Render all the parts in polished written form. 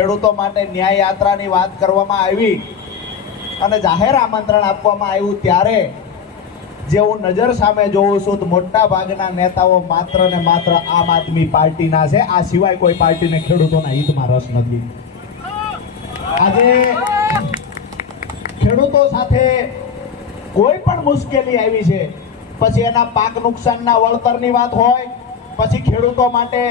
ખેડૂતો માટે ન્યાય યાત્રાની વાત કરવામાં આવી અને જાહેર આમંત્રણ આપવામાં આવ્યું ત્યારે જે હું નજર સામે જોઉં છું તો મોટા ભાગના નેતાઓ માત્ર ને માત્ર આમ આદમી પાર્ટીના છે. આ સિવાય કોઈ પાર્ટીને ખેડૂતોના હિતમાં રસ નથી. આજે ખેડૂતો સાથે કોઈ પણ મુશ્કેલી આવી છે, પછી એના પાક નુકસાનના વળતરની વાત હોય, પછી ખેડૂતો માટે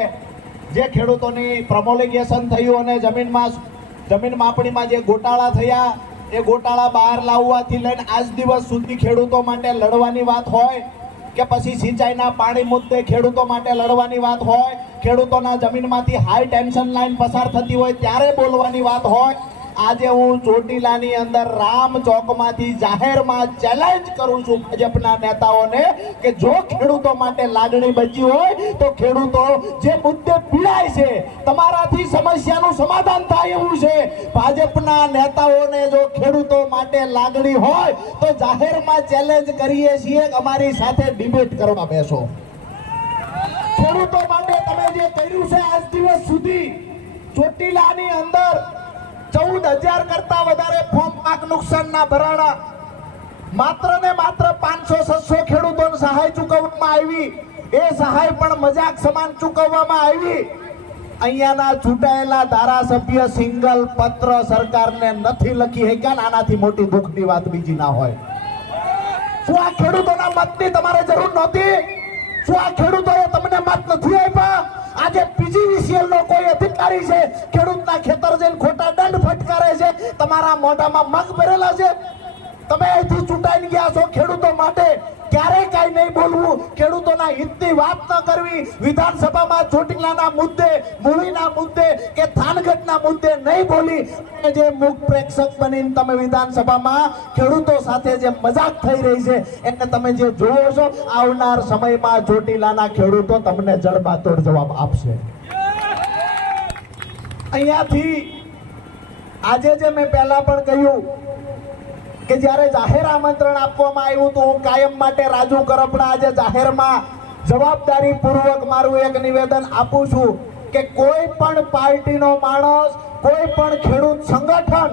જે ખેડૂતોની પ્રમોલિગેશન થયું અને જમીન માપણીમાં જે ગોટાળા થયા એ ગોટાળા બહાર લાવવાથી લઈને આજ દિવસ સુધી ખેડૂતો માટે લડવાની વાત હોય, કે પછી સિંચાઈના પાણી મુદ્દે ખેડૂતો માટે લડવાની વાત હોય, ખેડૂતોના જમીનમાંથી હાઈ ટેન્શન લાઈન પસાર થતી હોય ત્યારે બોલવાની વાત હોય, આજે હું ચોટીલાની અંદર રામ ચોકમાંથી જાહેરમાં ચેલેન્જ કરું છું ભાજપના નેતાઓને કે જો ખેડૂતો માટે લાગણી બચી હોય તો ખેડૂતો જે મુદ્દે પીડાય છે, તમારાથી સમસ્યાનું સમાધાન થાય એવું છે, ભાજપના નેતાઓને જો ખેડૂતો માટે લાગણી હોય તો જાહેરમાં ચેલેન્જ કરીએ છીએ, અમારી સાથે ડિબેટ કરવા બેસો. ખેડૂતો માટે તમે જે કર્યું છે આજ દિવસ સુધી ચોટીલાની અંદર 14,000 કરતા વધારે ફોર્મ પાક નુકસાનના ભરાણા, માત્ર ને માત્ર 500-600 ખેડૂતોને સહાય ચૂકવવામાં આવી. એ સહાય પણ મજાક સમાન ચૂકવવામાં આવી. અહીંયાના ચૂંટાયેલા ધારાસભ્ય સિંગલ પત્ર સરકારને નથી લખી શક્યા. આનાથી મોટી દુઃખની વાત બીજી ના હોય. શું આ ખેડૂતોના મતની તમારે જરૂર નહોતી? શું આ ખેડૂતોએ તમને મત નથી આપ્યા? આજે પીજીવીસીએલ નો કોઈ અધિકારી છે ખેડૂતના ખેતર જઈને ખોટા દંડ ફટકારે છે, તમારા મોઢામાં મગ ભરેલા છે. તમે અહીંથી ચૂંટાઈને ગયા છો ખેડૂતો માટે, ક્યારેય કાંઈ નહીં બોલવું, ખેડૂતોના હિતની વાત ન કરવી, વિધાનસભામાં ચોટીલાના મુદ્દે, મૂળીના મુદ્દે કે થાનગઢના મુદ્દે નહીં બોલી, જે મૂક પ્રેક્ષક બનીને તમે વિધાનસભામાં ખેડૂતો સાથે જે મજાક થઈ રહી છે એને તમે જે જોવો છો, આવનાર સમયમાં ચોટીલાના ખેડૂતો તમને જડબાતોડ જવાબ આપશે. અહીંયાથી આજે જે મેં પહેલા પણ કહ્યું કે જ્યારે જાહેર આમંત્રણ આપવામાં આવ્યું તો હું કાયમ માટે રાજુ કરપડા આજે જાહેરમાં જવાબદારી પૂર્વક મારું એક નિવેદન આપું છું કે કોઈ પણ પાર્ટીનો માણસ, કોઈ પણ ખેડૂત સંગઠન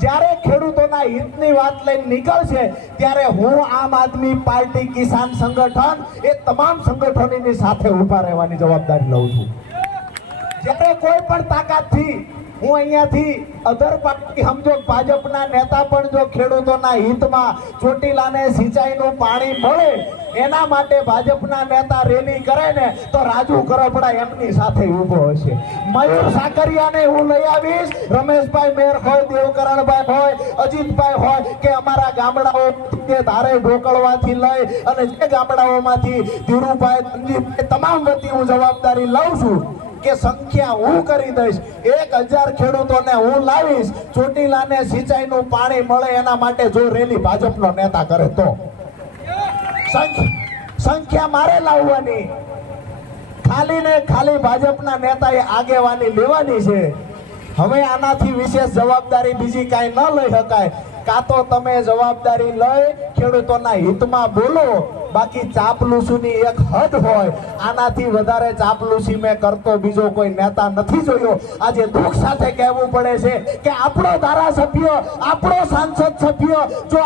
જ્યારે ખેડૂતોના હિતની વાત લઈને નીકળશે ત્યારે હું આમ આદમી પાર્ટી કિસાન સંગઠન એ તમામ સંગઠનોની સાથે ઊભા રહેવાની જવાબદારી લઉં છું. જ્યારે કોઈ પણ તાકાતથી હું અહીંયાથી અધર પાર્ટી સમજો ભાજપના નેતા પણ જો ખેડૂતોના હિતમાં ચોટીલાને સિંચાઈનું પાણી મળે એના માટે ભાજપના નેતા રેલી કરે ને તો રાજુ કરપડા એમની સાથે ઊભો હશે. મયુર સાકરિયાને હું લઈ આવીશ, રમેશભાઈ મેર હોય, દેવકરણભાઈ હોય, અજીતભાઈ હોય કે અમારા ગામડાઓ ધારે ઢોકળવાથી લઈ અને જે ગામડાઓમાંથી ધીરુભાઈ, ધનજીભાઈ તમામ વતી હું જવાબદારી લઉં છું કે સંખ્યા હું કરી દઈશ. 1,000 ખેડૂતોને હું લાવીશ, ચોટીલાને સિંચાઈનું પાણી મળે એના માટે જો રેલી ભાજપનો નેતા કરે તો સંખ્યા મારે લાવવાની, ખાલી ને ખાલી ભાજપના નેતાએ આગેવાની લેવાની છે. હવે આનાથી વિશેષ જવાબદારી બીજી કાંઈ ન લઈ શકાય. કાં તો તમે જવાબદારી લઈ ખેડૂતોના હિતમાં બોલો, બાકી ચાપલુસીની એક હદ હોય. આનાથી વધારે ચાપલુસી મેં કરતો બીજો કોઈ નેતા નથી જોયો. આજે દુઃખ સાથે કહેવું પડે છે કે આપણો ધારાસભ્ય, આપણો સાંસદ સભ્ય જો